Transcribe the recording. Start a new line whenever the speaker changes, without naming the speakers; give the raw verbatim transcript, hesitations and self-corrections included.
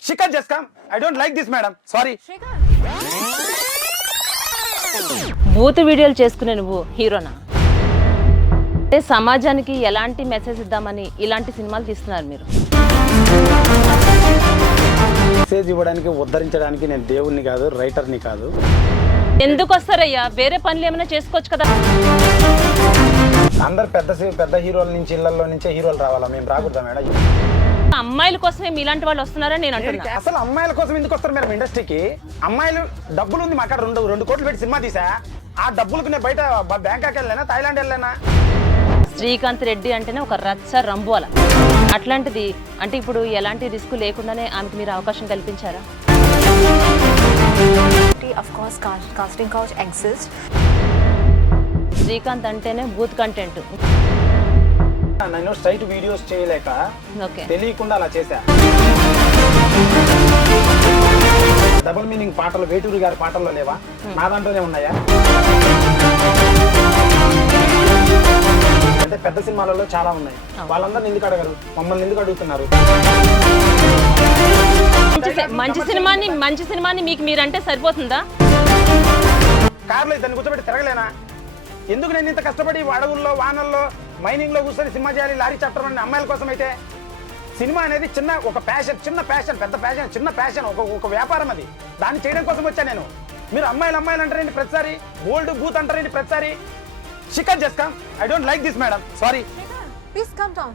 Shikha, just come. I don't like this, madam. Sorry.
బూత్ వీడియోలు చేసుకునే నువ్వు హీరోనా? అంటే సమాజానికి ఎలాంటి మెసేజ్ ఇద్దామని ఇలాంటి సినిమాలు తీస్తున్నారు మీరు?
మెసేజ్ ఇవ్వడానికి ఉద్ధరించడానికి నేను దేవుణ్ణి కాదు, రైటర్ని కాదు.
ఎందుకు వస్తారయ్యా? వేరే పనులు ఏమైనా చేసుకోవచ్చు కదా.
అందరు పెద్ద పెద్ద హీరోల నుంచి ఇళ్లలో నుంచే హీరోలు రావాలా? మేము రాకూడదా మేడం?
అమ్మాయిల కోసమే మీలాంటి వాళ్ళు వస్తున్నారని నేను అంటున్నా.
అసలు అమ్మాయిల కోసం ఎందుకు వస్తారు మేడం ఇండస్ట్రీకి? అమ్మాయిలు డబ్బులు ఉంది మాకు, రెండు రెండు కోట్లు పెట్టి సినిమా తీసా. ఆ డబ్బులకు నేను బయట బ్యాంకాక్ వెళ్ళానా, థాయిలాండ్ వెళ్ళానా?
శ్రీకాంత్ రెడ్డి అంటేనే ఒక రచ్చ రంబోల. అట్లాంటిది అంటే ఇప్పుడు ఎలాంటి రిస్క్ లేకుండానే ఆమెకి మీరు అవకాశం కల్పించారా?
Of course, casting couch exists.
Srikanth అంటేనే బూత్ కంటెంట్.
నేను స్ట్రైట్ వీడియోస్ చేయలేక
ఓకే,
తెలియకుండా అలా చేశా. డబుల్ మీనింగ్ పాటలు వేటూరి గారి పాటల్లో లేవా? నా దాంట్లోనే ఉన్నాయా? అంటే పెద్ద సినిమాలలో చాలా ఉన్నాయి. వాళ్ళందరిని ఎందుకు అడగరు? మమ్మల్ని ఎందుకు అడుగుతున్నారు?
మంచి సినిమాని మంచి సినిమాని మీకు మీరంటే సరిపోతుందా?
కార్లో ఇద్దరిని కూర్చోబెట్టి తిరగలేనా? ఎందుకు నేను ఇంత కష్టపడి అడవుల్లో, వానల్లో, మైనింగ్ లో కూర్చొని సినిమా చేయాలి? లారీ చాప్టర్ అనే అమ్మాయిల కోసం అయితే సినిమా అనేది చిన్న ఒక ప్యాషన్, చిన్న ప్యాషన్, పెద్ద ప్యాషన్, చిన్న ప్యాషన్, ఒక ఒక వ్యాపారం. అది దాన్ని చేయడం కోసం వచ్చా నేను. మీరు అమ్మాయిలు అమ్మాయిలు అంటారేంటి ప్రతిసారి? ఓల్డ్ బూత్ అంటారేంటి ప్రతిసారి? Shikha, just come. I don't like this, madam. Sorry.
Please come down.